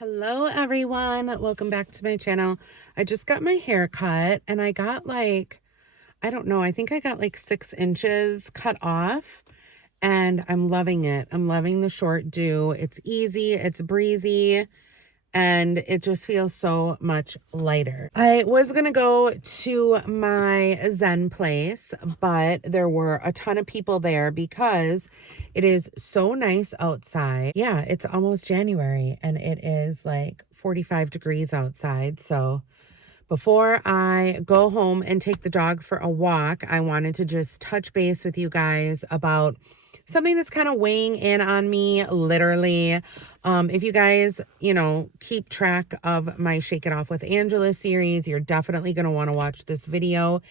Hello everyone, welcome back to my channel. I just got my hair cut and I got like, I don't know, I think I got like 6 inches cut off and I'm loving it. I'm loving the short do. It's easy, it's breezy, and it just feels so much lighter. I was gonna go to my Zen place, but there were a ton of people there because it is so nice outside. Yeah, it's almost January and it is like 45 degrees outside. So before I go home and take the dog for a walk, I wanted to just touch base with you guys about something that's kind of weighing in on me, literally. If you guys, keep track of my Shake It Off with Angela series, you're definitely going to want to watch this video.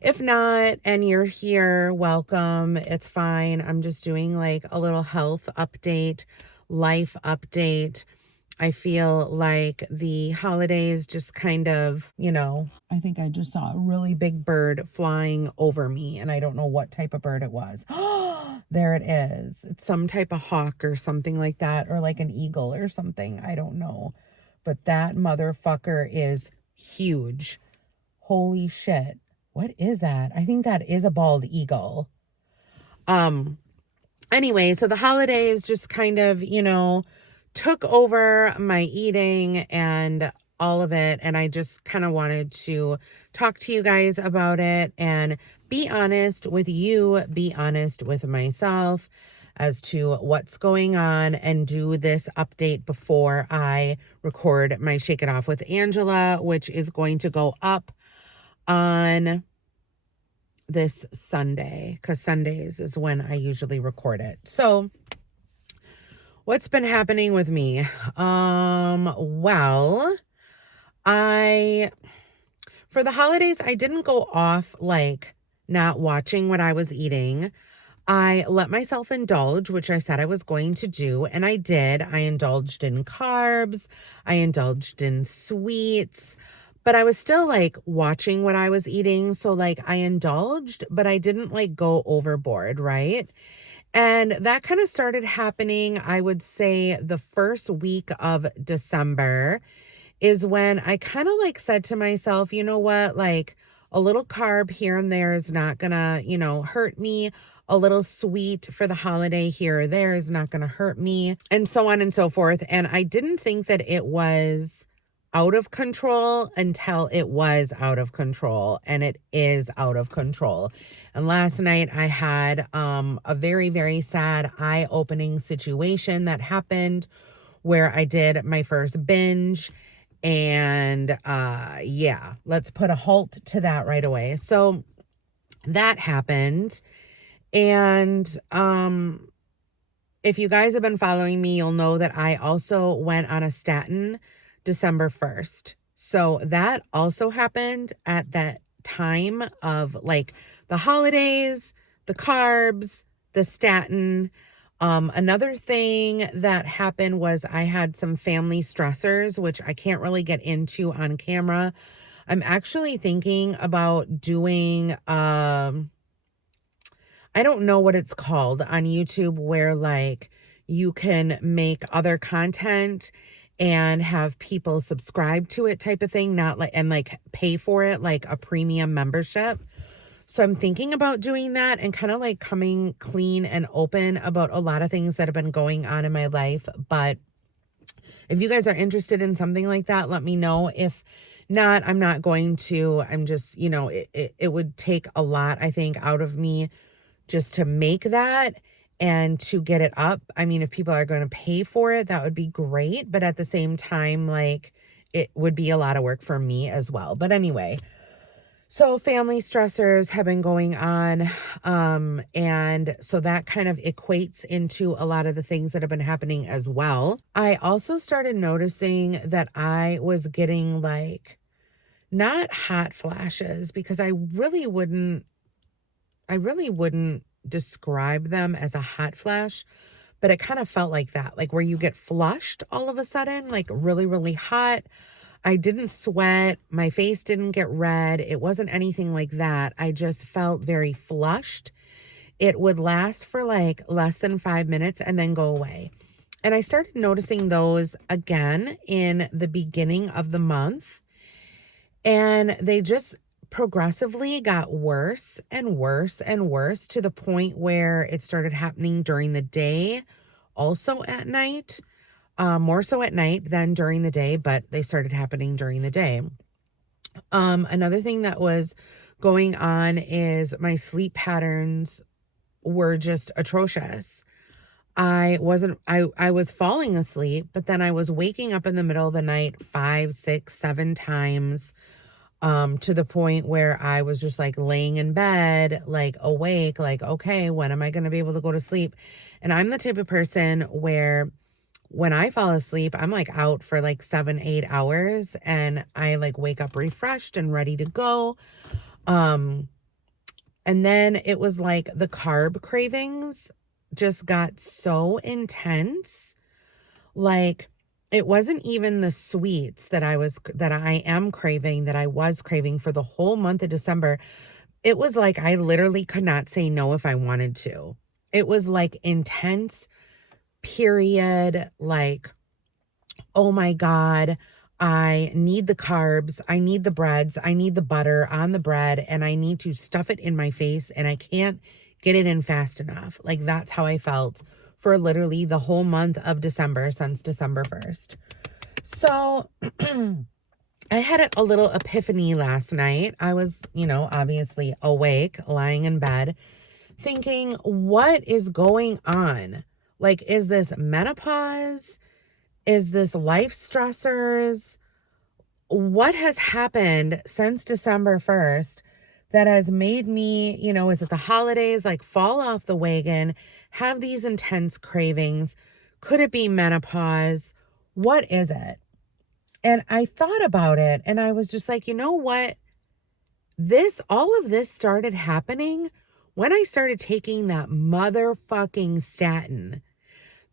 If not, and you're here, welcome. It's fine. I'm just doing like a little health update, life update. I feel like the holidays just kind of, I think I just saw a really big bird flying over me and I don't know what type of bird it was. There it is. It's some type of hawk or something like that, or like an eagle or something. I don't know. But that motherfucker is huge. Holy shit. What is that? I think that is a bald eagle. Anyway, so the holidays just kind of, took over my eating and all of it. And I just kind of wanted to talk to you guys about it and be honest with you, be honest with myself as to what's going on, and do this update before I record my Shake It Off with Angela, which is going to go up on this Sunday, because Sundays is when I usually record it. So what's been happening with me? Well, for the holidays, I didn't go off like not watching what I was eating. I let myself indulge, which I said I was going to do, and I did. I indulged in carbs, I indulged in sweets, but I was still like watching what I was eating. So like I indulged, but I didn't like go overboard, right? And that kind of started happening, I would say, the first week of December is when I kind of like said to myself, you know what, like a little carb here and there is not gonna, hurt me. A little sweet for the holiday here or there is not gonna hurt me, and so on and so forth. And I didn't think that it was out of control until it was out of control, and it is out of control. And last night I had a very, very sad, eye-opening situation that happened where I did my first binge. And yeah, let's put a halt to that right away. So that happened. And if you guys have been following me, you'll know that I also went on a statin December 1st. So that also happened at that time of like the holidays, the carbs, the statin. Another thing that happened was I had some family stressors, which I can't really get into on camera. I'm actually thinking about doing, I don't know what it's called on YouTube, where like you can make other content and have people subscribe to it type of thing, not like, and like pay for it, like a premium membership. So I'm thinking about doing that and kind of like coming clean and open about a lot of things that have been going on in my life. But if you guys are interested in something like that, let me know. If not, I'm not going to. I'm just, it would take a lot, I think, out of me just to make that and to get it up. I mean, if people are going to pay for it, that would be great. But at the same time, like it would be a lot of work for me as well. But anyway, so family stressors have been going on. And so that kind of equates into a lot of the things that have been happening as well. I also started noticing that I was getting like, not hot flashes, because I really wouldn't describe them as a hot flash, but it kind of felt like that, like where you get flushed all of a sudden, like really, really hot. I didn't sweat. My face didn't get red. It wasn't anything like that. I just felt very flushed. It would last for like less than 5 minutes and then go away. And I started noticing those again in the beginning of the month. And they just progressively got worse and worse and worse to the point where it started happening during the day, also at night, more so at night than during the day, but they started happening during the day. Another thing that was going on is my sleep patterns were just atrocious. I was falling asleep, but then I was waking up in the middle of the night 5, 6, 7 times, to the point where I was just like laying in bed, like awake, like, okay, when am I going to be able to go to sleep? And I'm the type of person where when I fall asleep, I'm like out for like 7, 8 hours and I like wake up refreshed and ready to go. And then it was like the carb cravings just got so intense. Like it wasn't even the sweets that I was craving for the whole month of December. It was like I literally could not say no if I wanted to. It was like intense, period. Like, oh my God, I need the carbs, I need the breads, I need the butter on the bread, and I need to stuff it in my face, and I can't get it in fast enough. Like, that's how I felt for literally the whole month of December since December 1st. So I had a little epiphany last night. I was, obviously awake, lying in bed, thinking, what is going on? Like, is this menopause? Is this life stressors? What has happened since December 1st that has made me, is it the holidays, like fall off the wagon, have these intense cravings? Could it be menopause? What is it? And I thought about it and I was just like, you know what? All of this started happening when I started taking that motherfucking statin.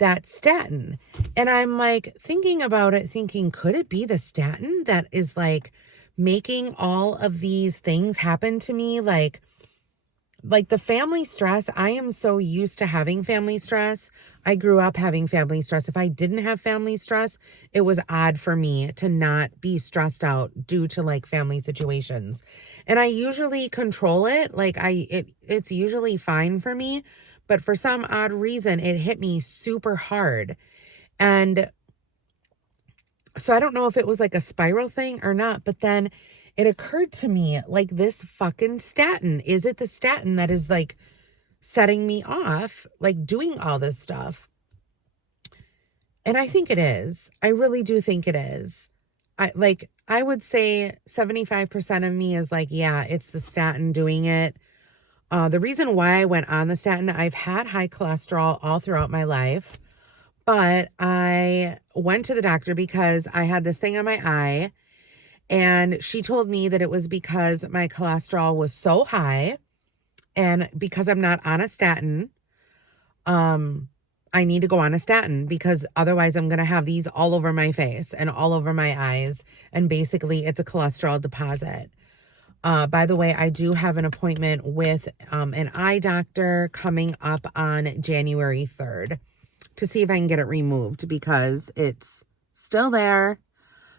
And I'm like thinking about it, thinking, could it be the statin that is like making all of these things happen to me? Like the family stress. I am so used to having family stress. I grew up having family stress. If I didn't have family stress, it was odd for me to not be stressed out due to like family situations. And I usually control it. Like it's usually fine for me, but for some odd reason, it hit me super hard. And so I don't know if it was like a spiral thing or not, but then it occurred to me, like, this fucking statin. Is it the statin that is like setting me off, like doing all this stuff? And I think it is. I really do think it is. I would say 75% of me is like, yeah, it's the statin doing it. The reason why I went on the statin, I've had high cholesterol all throughout my life, but I went to the doctor because I had this thing on my eye. And she told me that it was because my cholesterol was so high and because I'm not on a statin, I need to go on a statin because otherwise I'm going to have these all over my face and all over my eyes. And basically it's a cholesterol deposit. By the way, I do have an appointment with an eye doctor coming up on January 3rd to see if I can get it removed because it's still there.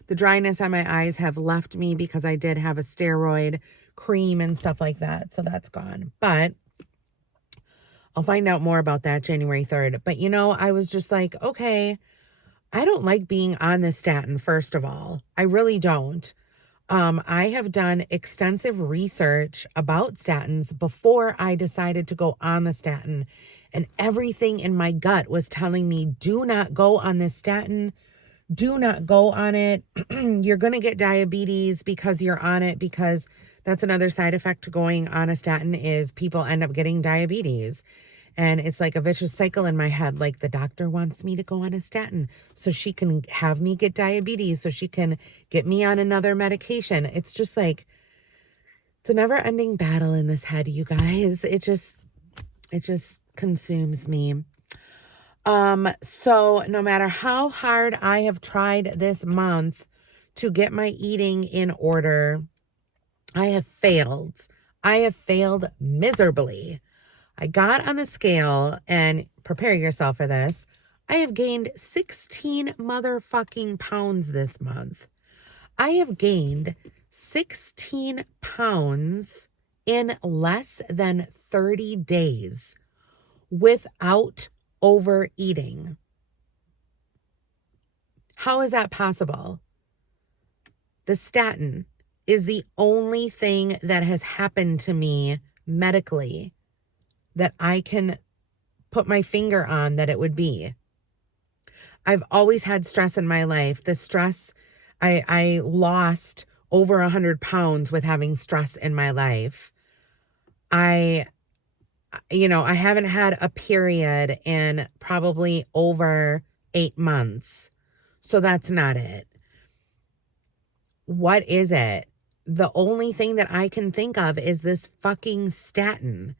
The dryness on my eyes have left me because I did have a steroid cream and stuff like that. So that's gone. But I'll find out more about that January 3rd. But, I was just like, okay, I don't like being on this statin, first of all. I really don't. I have done extensive research about statins before I decided to go on the statin. And everything in my gut was telling me, do not go on this statin. Do not go on it. You're going to get diabetes because you're on it, because that's another side effect to going on a statin is people end up getting diabetes. And it's like a vicious cycle in my head. Like the doctor wants me to go on a statin so she can have me get diabetes, so she can get me on another medication. It's just like, it's a never ending battle in this head, you guys. It just consumes me. So no matter how hard I have tried this month to get my eating in order, I have failed. I have failed miserably. I got on the scale, and prepare yourself for this. I have gained 16 motherfucking pounds this month. I have gained 16 pounds in less than 30 days without overeating. How is that possible? The statin is the only thing that has happened to me medically that I can put my finger on that it would be. I've always had stress in my life. The stress, I lost over 100 pounds with having stress in my life. I haven't had a period in probably over 8 months. So that's not it. What is it? The only thing that I can think of is this fucking statin.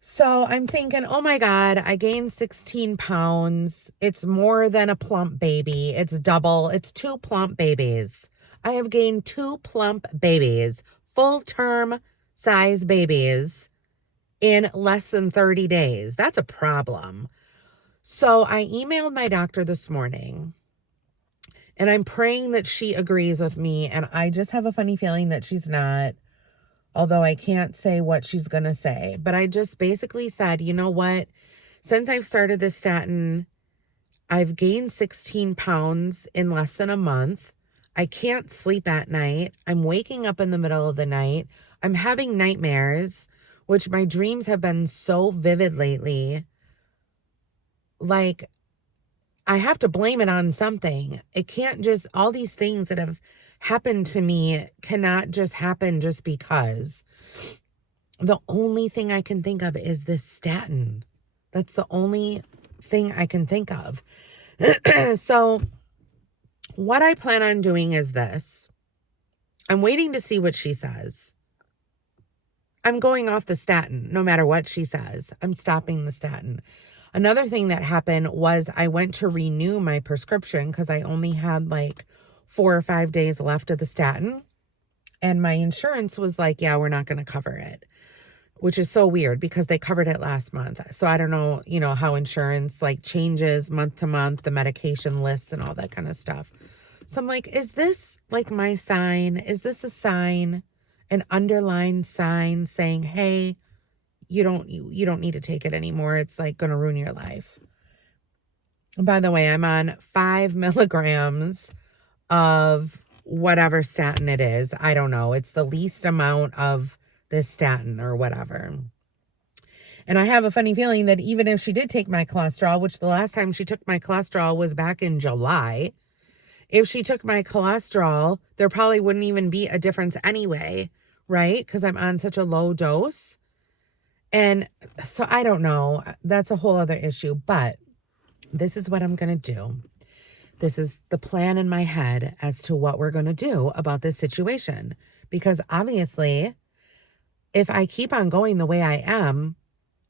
So I'm thinking, oh my God, I gained 16 pounds. It's more than a plump baby. It's double. It's 2 plump babies. I have gained 2 plump babies, full-term size babies in less than 30 days. That's a problem. So I emailed my doctor this morning and I'm praying that she agrees with me. And I just have a funny feeling that she's not. Although I can't say what she's going to say. But I just basically said, you know what? Since I've started this statin, I've gained 16 pounds in less than a month. I can't sleep at night. I'm waking up in the middle of the night. I'm having nightmares, which my dreams have been so vivid lately. Like, I have to blame it on something. It can't just, all these things that have happened to me cannot just happen just because. The only thing I can think of is this statin. That's the only thing I can think of. So what I plan on doing is this. I'm waiting to see what she says. I'm going off the statin no matter what she says. I'm stopping the statin. Another thing that happened was I went to renew my prescription because I only had like 4 or 5 days left of the statin. And my insurance was like, yeah, we're not going to cover it, which is so weird because they covered it last month. So I don't know, how insurance like changes month to month, the medication lists and all that kind of stuff. So I'm like, is this like my sign? Is this a sign, an underlined sign saying, hey, you don't need to take it anymore. It's like going to ruin your life. By the way, I'm on 5 milligrams of whatever statin it is. I don't know. It's the least amount of this statin or whatever. And I have a funny feeling that even if she did take my cholesterol, which the last time she took my cholesterol was back in July, if she took my cholesterol, there probably wouldn't even be a difference anyway, right? Because I'm on such a low dose. And so I don't know. That's a whole other issue. But this is what I'm going to do. This is the plan in my head as to what we're going to do about this situation. Because obviously, if I keep on going the way I am,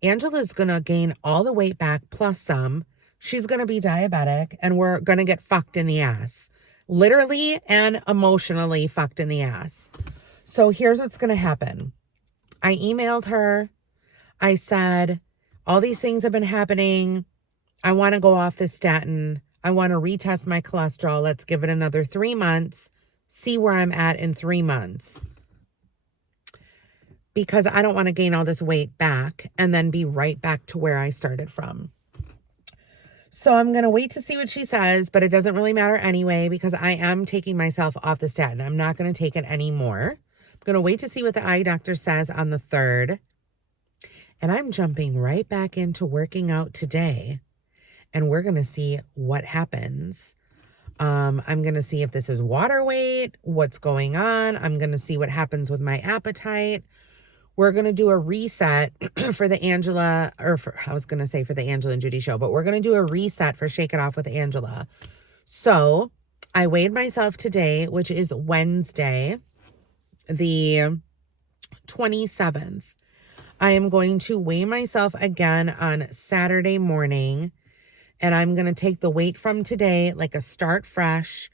Angela's going to gain all the weight back plus some. She's going to be diabetic and we're going to get fucked in the ass. Literally and emotionally fucked in the ass. So here's what's going to happen. I emailed her. I said, all these things have been happening. I want to go off this statin. I want to retest my cholesterol. Let's give it another 3 months. See where I'm at in 3 months. Because I don't want to gain all this weight back and then be right back to where I started from. So I'm going to wait to see what she says, but it doesn't really matter anyway because I am taking myself off the statin. I'm not going to take it anymore. I'm going to wait to see what the eye doctor says on the 3rd. And I'm jumping right back into working out today. And we're going to see what happens. I'm going to see if this is water weight, what's going on. I'm going to see what happens with my appetite. We're going to do a reset for the Angela, I was going to say for the Angela and Judy show, but we're going to do a reset for Shake It Off with Angela. So I weighed myself today, which is Wednesday, the 27th. I am going to weigh myself again on Saturday morning. And I'm going to take the weight from today, like a start fresh,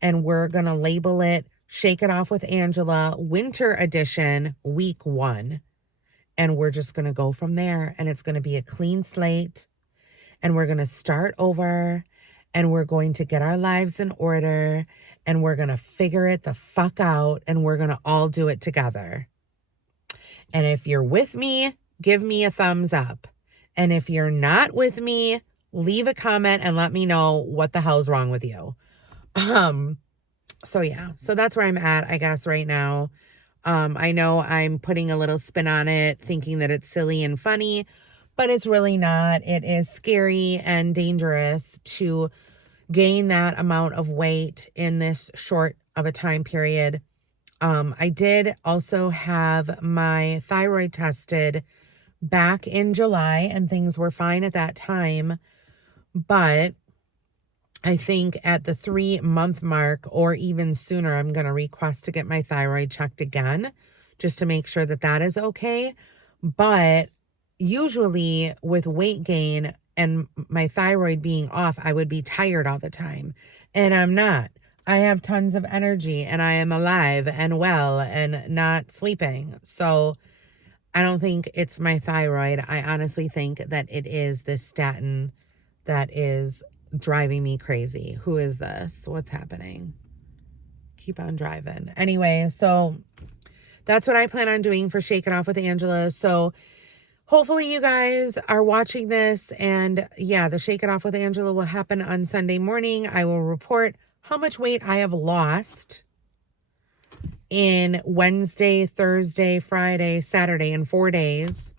and we're going to label it Shake It Off with Angela Winter Edition Week 1. And we're just going to go from there. And it's going to be a clean slate. and we're going to start over, and we're going to get our lives in order, and we're going to figure it the fuck out, and we're going to all do it together. And if you're with me, give me a thumbs up. And if you're not with me, leave a comment and let me know what the hell's wrong with you. So yeah, so that's where I'm at, I guess, right now. I know I'm putting a little spin on it, thinking that it's silly and funny, but it's really not. It is scary and dangerous to gain that amount of weight in this short of a time period. I did also have my thyroid tested back in July, and things were fine at that time. But I think at the 3-month mark or even sooner, I'm going to request to get my thyroid checked again just to make sure that that is okay. But usually with weight gain and my thyroid being off, I would be tired all the time. And I'm not. I have tons of energy and I am alive and well and not sleeping. So I don't think it's my thyroid. I honestly think that it is this statin that is driving me crazy. Who is this? What's happening? Keep on driving. Anyway, so that's what I plan on doing for Shake It Off with Angela. So hopefully you guys are watching this, and yeah, the Shake It Off with Angela will happen on Sunday morning. I will report how much weight I have lost in Wednesday, Thursday, Friday, Saturday, in 4 days.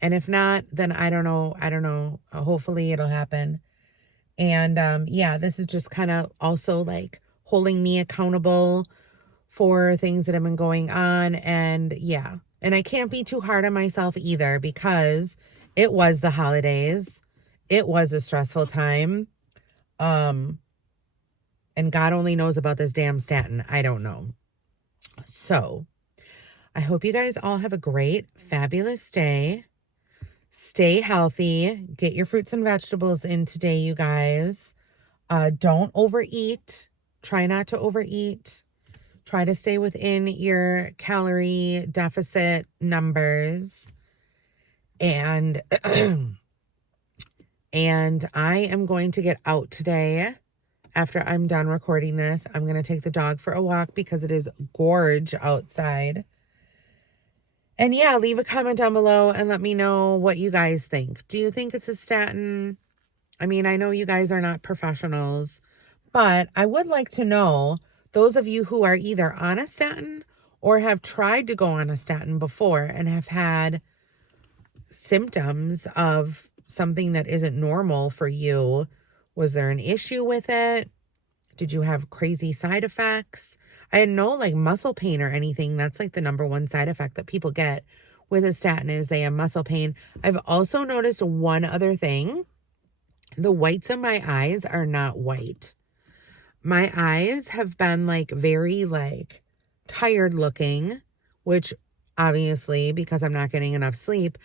And if not, then I don't know. Hopefully it'll happen. And yeah, this is just kind of also like holding me accountable for things that have been going on. And yeah, and I can't be too hard on myself either, because it was the holidays. It was a stressful time. And God only knows about this damn statin. I don't know. So I hope you guys all have a great, fabulous day. Stay healthy. Get your fruits and vegetables in today, you guys. Don't overeat. Try not to overeat. Try to stay within your calorie deficit numbers. And and I am going to get out today. After I'm done recording this, I'm going to take the dog for a walk because it is gorge outside. And yeah, leave a comment down below and let me know what you guys think. Do you think it's a statin? I mean, I know you guys are not professionals, but I would like to know, those of you who are either on a statin or have tried to go on a statin before and have had symptoms of something that isn't normal for you. Was there an issue with it? Did you have crazy side effects? I had no like muscle pain or anything. That's like the number one side effect that people get with a statin, is they have muscle pain. I've also noticed one other thing. The whites of my eyes are not white. My eyes have been like very like tired looking, which obviously because I'm not getting enough sleep,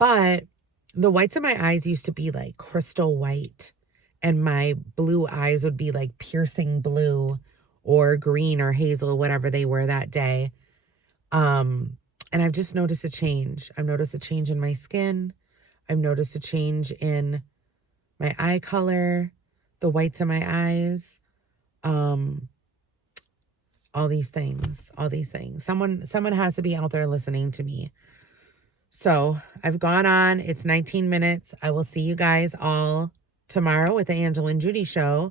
but the whites of my eyes used to be like crystal white. And my blue eyes would be like piercing blue or green or hazel, whatever they were that day. And I've just noticed a change. I've noticed a change in my skin. I've noticed a change in my eye color, the whites of my eyes, all these things. Someone has to be out there listening to me. So I've gone on. It's 19 minutes. I will see you guys all tomorrow with the Angela and Judy show,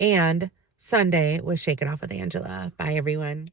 and Sunday with Shake It Off with Angela. Bye, everyone.